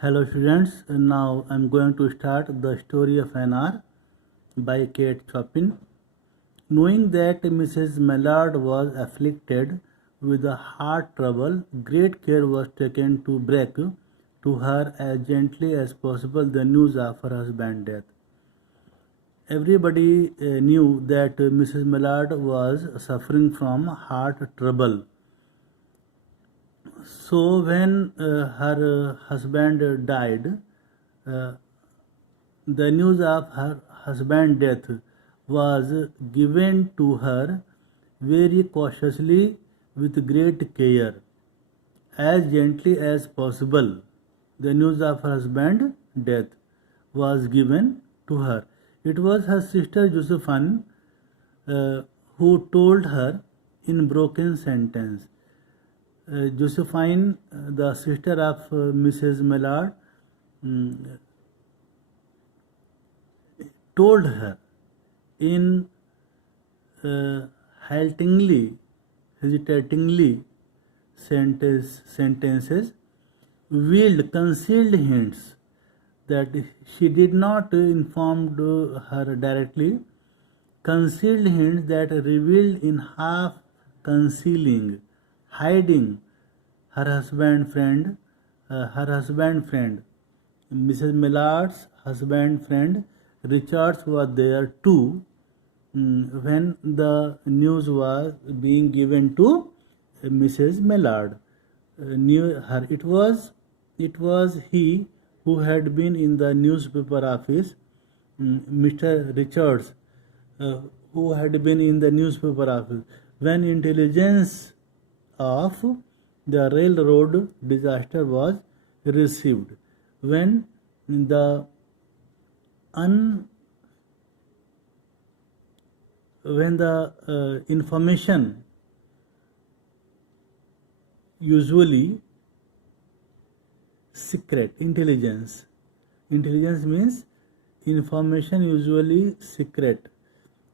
Hello students, now I am going to start the story of Anna by Kate Chopin. Knowing that Mrs. Mallard was afflicted with a heart trouble, great care was taken to break to her as gently as possible the news of her husband's death. Everybody knew that Mrs. Mallard was suffering from heart trouble. So when her husband died, uh, the news of her husband's death was given to her very cautiously with great care, as gently as possible. The news of her husband's death was given to her. It was her sister Josephine who told her in broken sentence. Josephine, the sister of Mrs. Mallard, mm, told her in uh, haltingly, hesitatingly sentences, veiled, concealed hints that she did not inform her directly, concealed hints that revealed in half concealing, hiding her husband friend, Mrs. Millard's husband friend Richards was there too when the news was being given to Mrs. Millard. Knew her. It was he who had been in the newspaper office, Mr. Richards, uh, who had been in the newspaper office when intelligence of the railroad disaster was received. When the un when the information usually secret intelligence means information usually secret.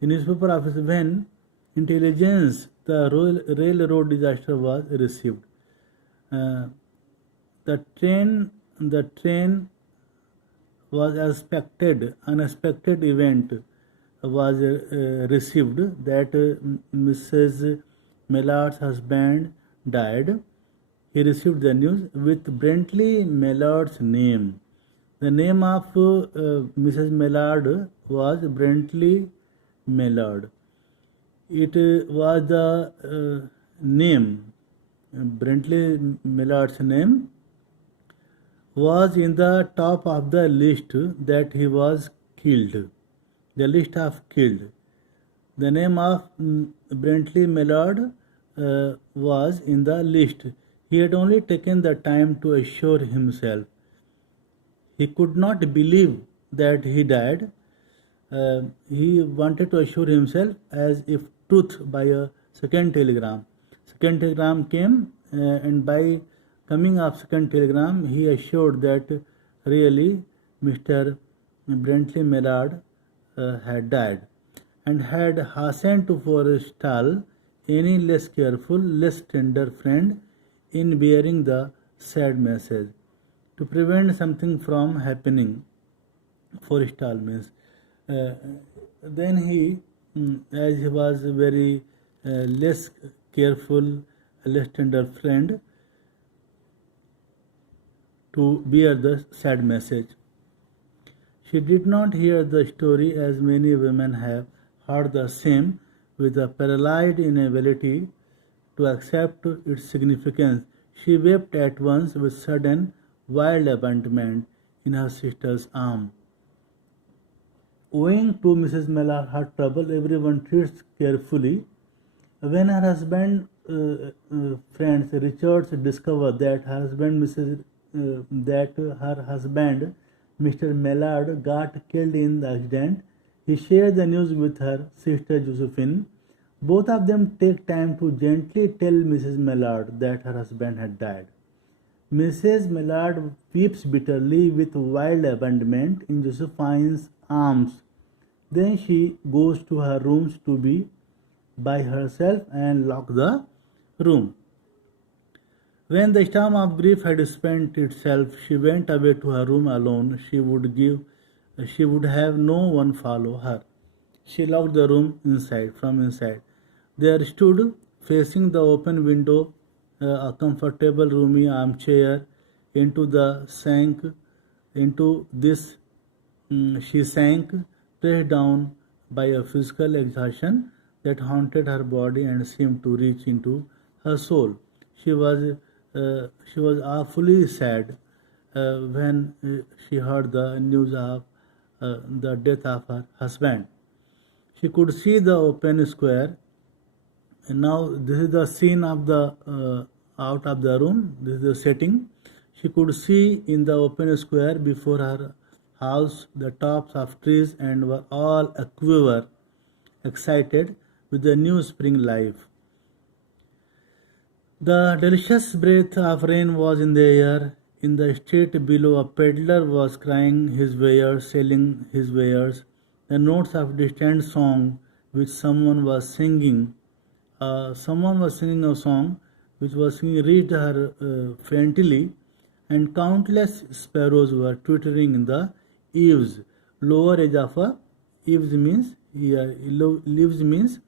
In newspaper office when intelligence the railroad disaster was received, uh, the train was unexpected event was received that Mrs. Millard's husband died. He received the news with Brentley Millard's name. The name of Mrs. Millard was Brentley Millard. It was the name, Brentley Millard's name was in the top of the list that he was killed. The list of killed. The name of Brentley Millard was in the list. He had only taken the time to assure himself. He could not believe that he died. He wanted to assure himself as if truth by a second telegram. Second telegram came, and by coming of second telegram, he assured that really Mr. Brentley Millard had died, and had hastened to forestall any less careful, less tender friend in bearing the sad message. To prevent something from happening, forestall means. Uh, then he, as he was very less careful, less tender friend, to bear the sad message. She did not hear the story as many women have heard the same, with a paralyzed inability to accept its significance. She wept at once with sudden, wild abandonment in her sister's arms. Owing to Mrs. Millard's heart trouble, everyone treats carefully. When her husband friends Richards discovered that her husband Mr. Millard got killed in the accident, he shared the news with her sister Josephine. Both of them take time to gently tell Mrs. Millard that her husband had died. Mrs. Millard weeps bitterly with wild abandonment in Josephine's arms. Then she goes to her rooms to be by herself and lock the room. When the storm of grief had spent itself, she went away to her room alone. She would have no one follow her. She locked the room from inside. There stood, facing the open window, a comfortable roomy armchair. Into the sank, into this she sank, pressed down by a physical exhaustion that haunted her body and seemed to reach into her soul. She was awfully sad when she heard the news of the death of her husband. She could see the open square. And now this is the scene of the out of the room. This is the setting. She could see in the open square before her house the tops of trees and were all aquiver, excited with the new spring life. The delicious breath of rain was in the air. In the street below, a peddler was crying his wares, selling his wares. The notes of distant song which someone was singing. Someone was singing a song which was singing reached her faintly, and countless sparrows were twittering in the eaves. Lower edge of a eaves means leaves means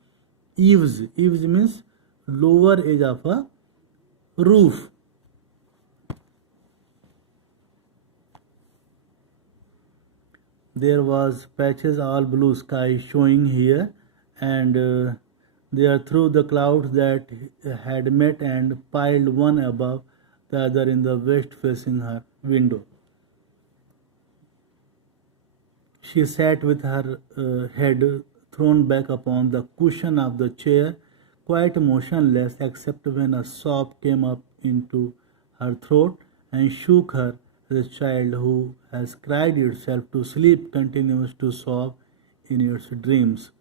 eaves. Eaves means lower edge of a roof. There was patches all blue sky showing here and there through the clouds that had met and piled one above the other in the west facing her window. She sat with her head thrown back upon the cushion of the chair, quite motionless except when a sob came up into her throat and shook her as a child who has cried itself to sleep continues to sob in its dreams.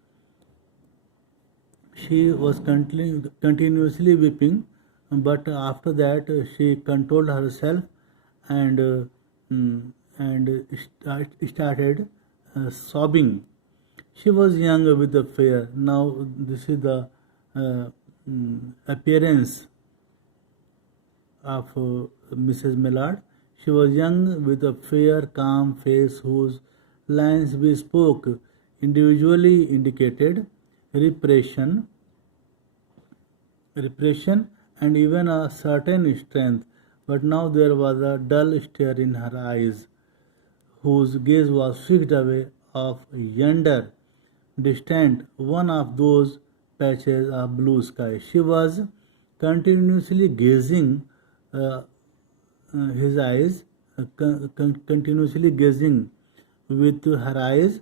She was continuously weeping, but after that she controlled herself and started sobbing. She was young with the fair. Now this is the appearance of Mrs. Millard. She was young with a fair, calm face whose lines bespoke individually indicated repression, and even a certain strength. But now there was a dull stare in her eyes, whose gaze was fixed away off yonder, distant, one of those patches of blue sky. She was continuously gazing his eyes, continuously gazing with her eyes,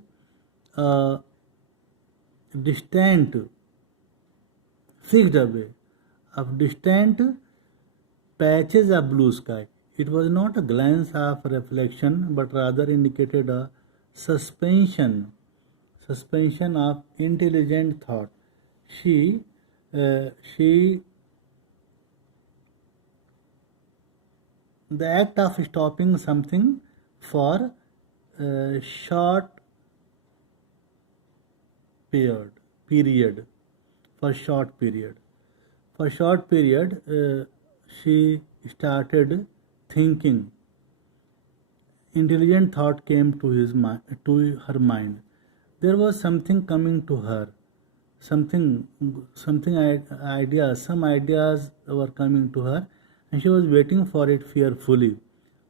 distant, fixed away, of distant patches of blue sky. It was not a glance of reflection, but rather indicated a suspension of intelligent thought. She the act of stopping something for a short period for short period she started thinking. Intelligent thought came to her mind. There was something coming to her, some ideas were coming to her, and she was waiting for it fearfully.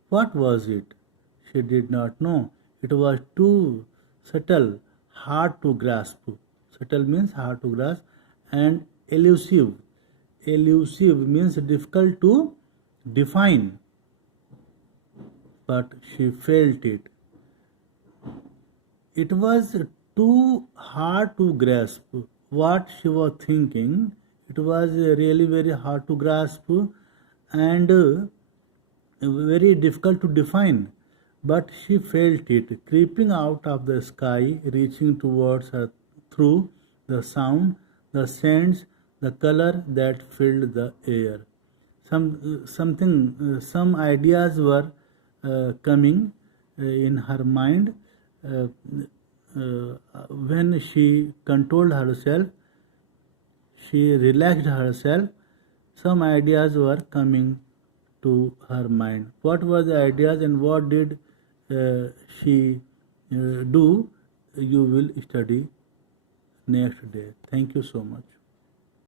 What was it? She did not know. It was too subtle, hard to grasp. Subtle means hard to grasp, and elusive. Elusive means difficult to define. But she felt it. It was too hard to grasp what she was thinking. It was really very hard to grasp and very difficult to define. But she felt it creeping out of the sky, reaching towards her through the sound, the scents, the color that filled the air. Some ideas were coming in her mind. When she controlled herself, she relaxed herself, some ideas were coming to her mind. What were the ideas and what did she do? You will study next day. Thank you so much.